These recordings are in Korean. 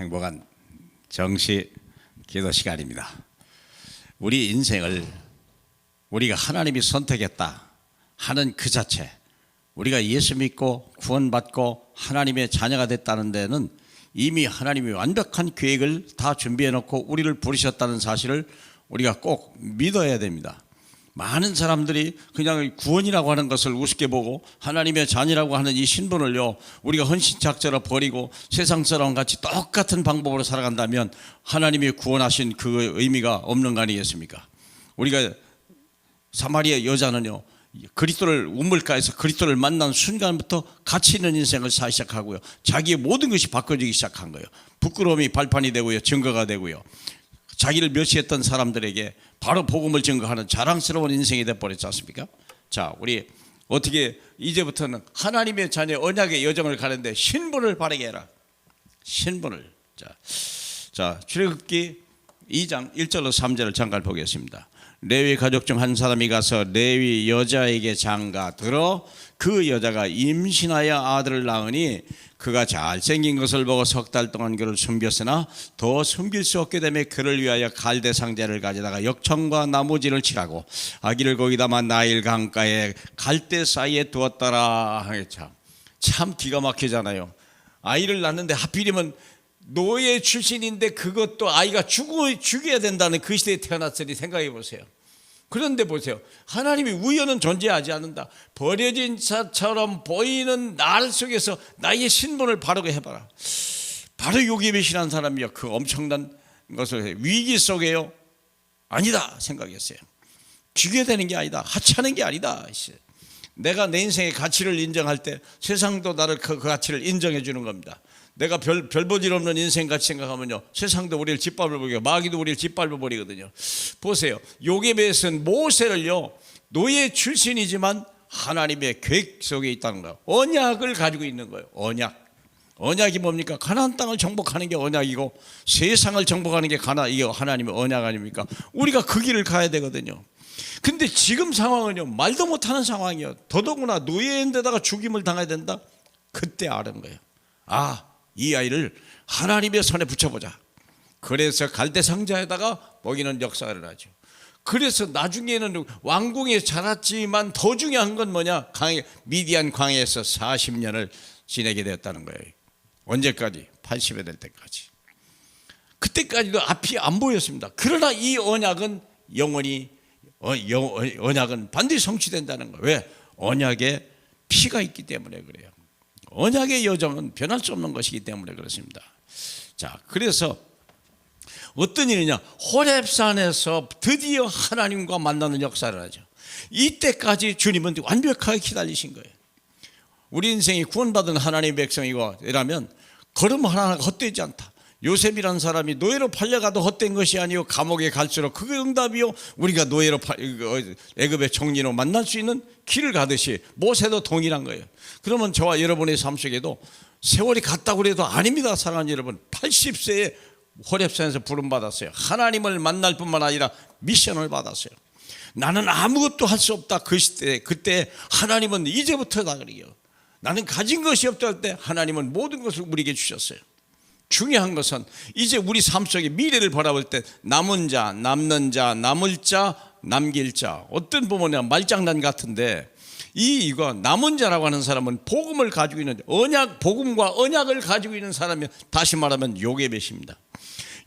행복한 정시 기도 시간입니다. 우리 인생을 우리가 하나님이 선택했다 하는 그 자체, 우리가 예수 믿고 구원받고 하나님의 자녀가 됐다는 데는 이미 하나님이 완벽한 계획을 다 준비해 놓고 우리를 부르셨다는 사실을 우리가 꼭 믿어야 됩니다. 많은 사람들이 그냥 구원이라고 하는 것을 우습게 보고 하나님의 자녀라고 하는 이 신분을요, 우리가 헌신착자로 버리고 세상 사람 같이 똑같은 방법으로 살아간다면 하나님이 구원하신 그 의미가 없는 거 아니겠습니까? 우리가 사마리아 여자는요, 그리스도를 우물가에서 그리스도를 만난 순간부터 가치 있는 인생을 살기 시작하고요, 자기의 모든 것이 바꿔지기 시작한 거예요. 부끄러움이 발판이 되고요, 증거가 되고요, 자기를 멸시했던 사람들에게 바로 복음을 증거하는 자랑스러운 인생이 돼버렸지 않습니까? 자, 우리 어떻게 이제부터는 하나님의 자녀 언약의 여정을 가는데 신분을 바르게 해라. 신분을. 자, 출애굽기 2장 1절로 3절을 잠깐 보겠습니다. 레위 가족 중 한 사람이 가서 레위 여자에게 장가 들어 그 여자가 임신하여 아들을 낳으니 그가 잘생긴 것을 보고 석 달 동안 그를 숨겼으나 더 숨길 수 없게 되며 그를 위하여 갈대 상자를 가져다가 역청과 나무진을 칠하고 아기를 거기다만 나일 강가에 갈대 사이에 두었더라. 참 기가 막히잖아요. 아이를 낳는데 하필이면 노예 출신인데 그것도 아이가 죽여야 된다는 그 시대에 태어났으니 생각해 보세요. 그런데 보세요, 하나님이 우연은 존재하지 않는다. 버려진 자처럼 보이는 날 속에서 나의 신분을 바르게 해봐라. 바로 요괴배신한 사람이요, 그 엄청난 것을 위기 속에요, 아니다 생각했어요. 죽여야 되는 게 아니다, 하찮은 게 아니다. 내가 내 인생의 가치를 인정할 때 세상도 나를 그 가치를 인정해 주는 겁니다. 내가 별 볼일 없는 인생 같이 생각하면요, 세상도 우리를 짓밟아 버리고 마귀도 우리를 짓밟아 버리거든요. 보세요, 요게벳은 모세를요, 노예 출신이지만 하나님의 계획 속에 있다는 거예요. 언약을 가지고 있는 거예요. 언약이 뭡니까? 가나안 땅을 정복하는 게 언약이고 세상을 정복하는 게 이게 하나님의 언약 아닙니까? 우리가 그 길을 가야 되거든요. 근데 지금 상황은요, 말도 못하는 상황이에요. 더더구나 노예인데다가 죽임을 당해야 된다. 그때 아는 거예요. 이 아이를 하나님의 손에 붙여보자. 그래서 갈대 상자에다가 먹이는 역사를 하죠. 그래서 나중에는 왕궁에 자랐지만 더 중요한 건 뭐냐? 미디안 광야에서 40년을 지내게 되었다는 거예요. 언제까지? 80에 될 때까지. 그때까지도 앞이 안 보였습니다. 그러나 이 언약은 영원히 언약은 반드시 성취된다는 거예요. 왜? 언약에 피가 있기 때문에 그래요. 언약의 여정은 변할 수 없는 것이기 때문에 그렇습니다. 자, 그래서 어떤 일이냐? 호렙산에서 드디어 하나님과 만나는 역사를 하죠. 이때까지 주님은 완벽하게 기다리신 거예요. 우리 인생이 구원받은 하나님의 백성이라면 걸음 하나가 헛되지 않다. 요셉이라는 사람이 노예로 팔려가도 헛된 것이 아니요, 감옥에 갈수록 그게 응답이요, 우리가 노예로 애굽의 종리로 만날 수 있는 길을 가듯이 모세도 동일한 거예요. 그러면 저와 여러분의 삶 속에도 세월이 갔다고 해도 아닙니다. 사랑하는 여러분, 80세에 호렙산에서 부름받았어요. 하나님을 만날 뿐만 아니라 미션을 받았어요. 나는 아무것도 할 수 없다. 그때 하나님은 이제부터다 그래요. 나는 가진 것이 없다 할 때 하나님은 모든 것을 우리에게 주셨어요. 중요한 것은 이제 우리 삶 속에 미래를 바라볼 때 남은 자, 남는 자, 남을 자, 남길 자, 어떤 부분이야 말장난 같은데 이거 남은 자라고 하는 사람은 복음을 가지고 있는 복음과 언약을 가지고 있는 사람이, 다시 말하면 요게벳입니다.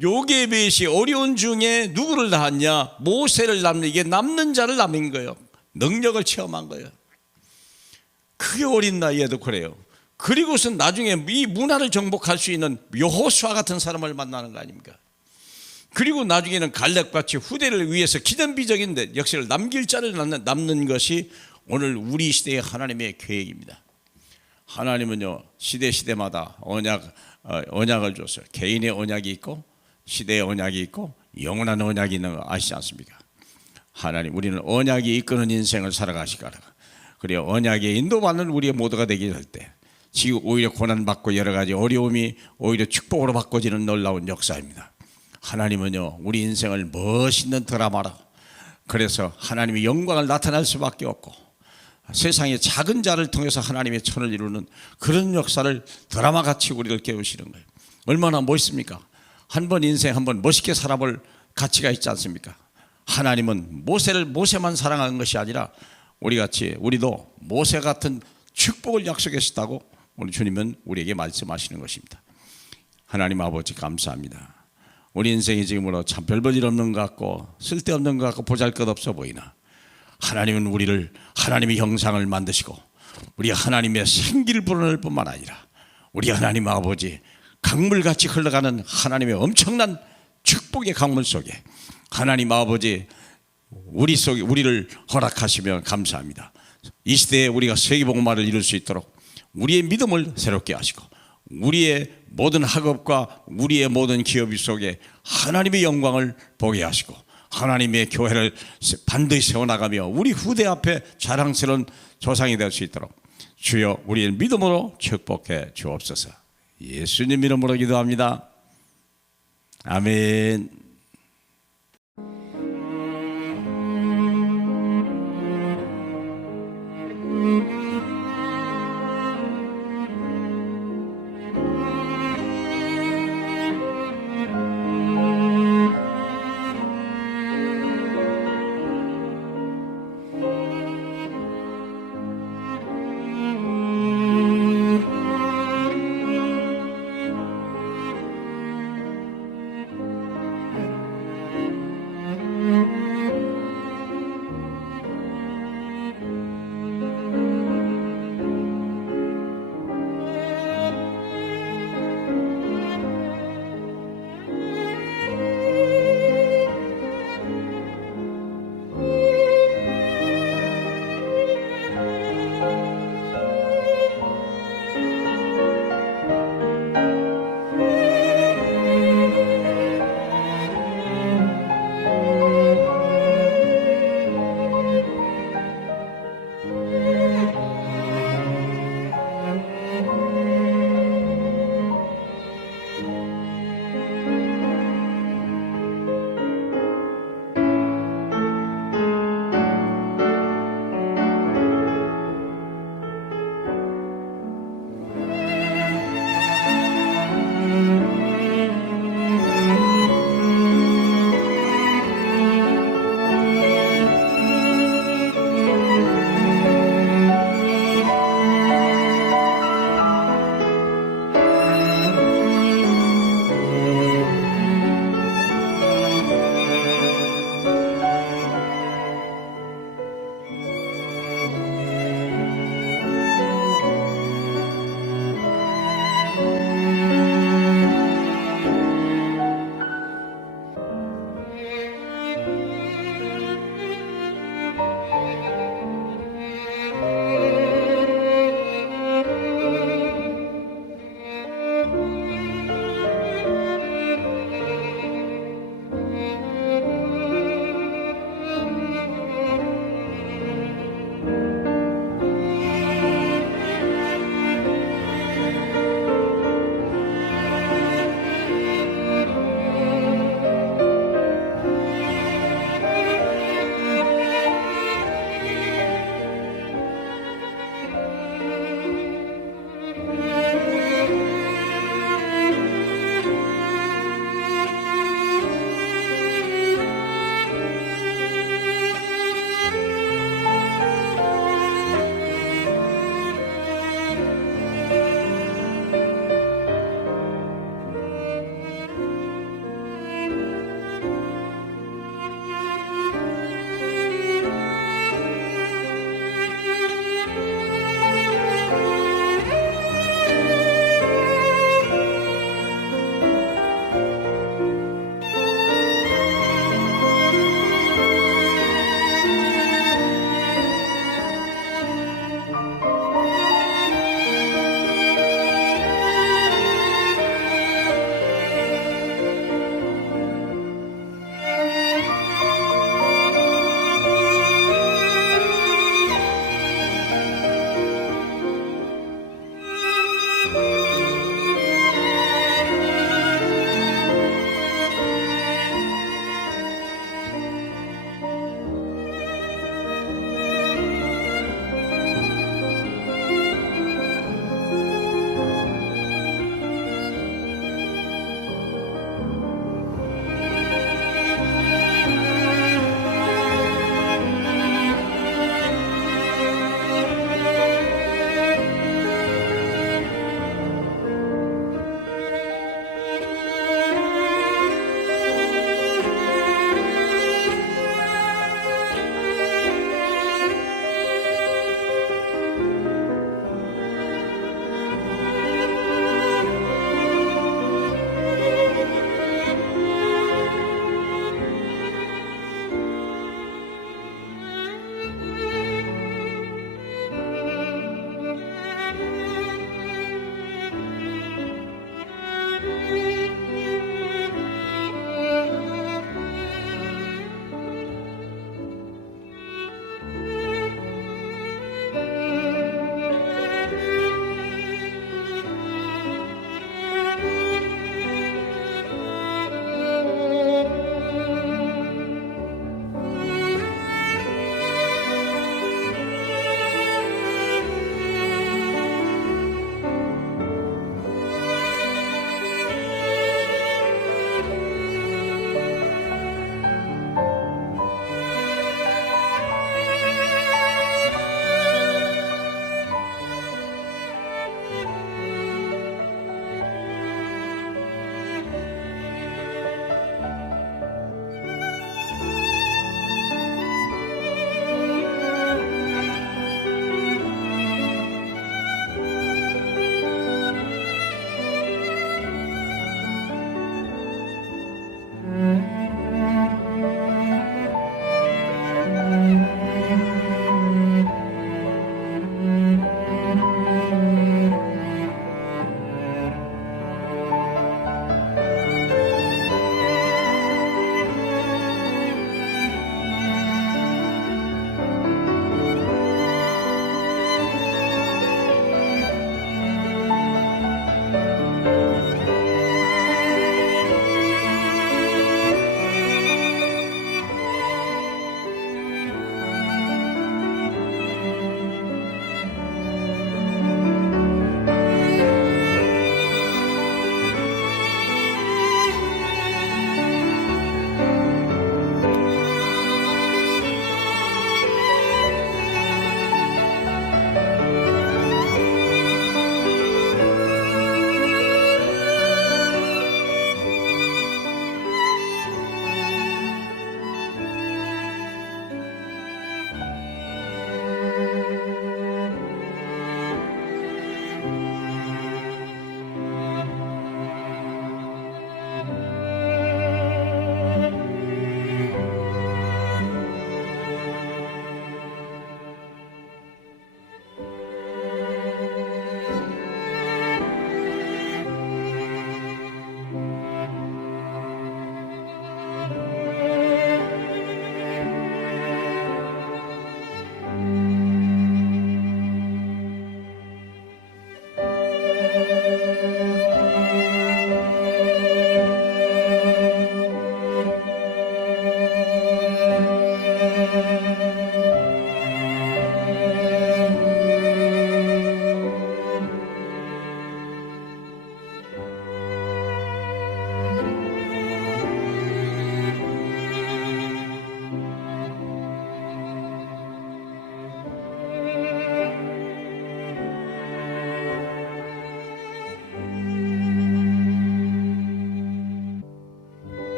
요게벳이 어려운 중에 누구를 낳았냐? 모세를 낳는, 이게 남는 자를 낳은 거예요. 능력을 체험한 거예요. 그게 어린 나이에도 그래요. 그리고서 나중에 이 문화를 정복할 수 있는 여호수아 같은 사람을 만나는 거 아닙니까? 그리고 나중에는 갈렙같이 후대를 위해서 기념비적인데 역시를 남길 자를 남는 것이 오늘 우리 시대의 하나님의 계획입니다. 하나님은요, 시대마다 언약을 줬어요. 개인의 언약이 있고 시대의 언약이 있고 영원한 언약이 있는 거 아시지 않습니까? 하나님, 우리는 언약이 이끄는 인생을 살아가시거나, 그리고 언약에 인도받는 우리의 모두가 되게 될 때 지금 오히려 고난받고 여러 가지 어려움이 오히려 축복으로 바꿔지는 놀라운 역사입니다. 하나님은요, 우리 인생을 멋있는 드라마로, 그래서 하나님의 영광을 나타낼 수밖에 없고 세상의 작은 자를 통해서 하나님의 천을 이루는 그런 역사를 드라마같이 우리를 깨우시는 거예요. 얼마나 멋있습니까? 한 번 인생 한 번 멋있게 살아볼 가치가 있지 않습니까? 하나님은 모세만 사랑한 것이 아니라 우리도 모세 같은 축복을 약속하셨다고 우리 주님은 우리에게 말씀하시는 것입니다. 하나님 아버지 감사합니다. 우리 인생이 지금으로 참 별볼일 없는 것 같고 쓸데없는 것 같고 보잘것없어 보이나 하나님은 우리를 하나님의 형상을 만드시고 우리 하나님의 생기를 불어넣을 뿐만 아니라 우리 하나님 아버지 강물같이 흘러가는 하나님의 엄청난 축복의 강물 속에 하나님 아버지 우리를 허락하시며 감사합니다. 이 시대에 우리가 세계복음화를 이룰 수 있도록 우리의 믿음을 새롭게 하시고 우리의 모든 학업과 우리의 모든 기업 속에 하나님의 영광을 보게 하시고 하나님의 교회를 반드시 세워나가며 우리 후대 앞에 자랑스러운 조상이 될 수 있도록 주여 우리의 믿음으로 축복해 주옵소서. 예수님 이름으로 기도합니다. 아멘.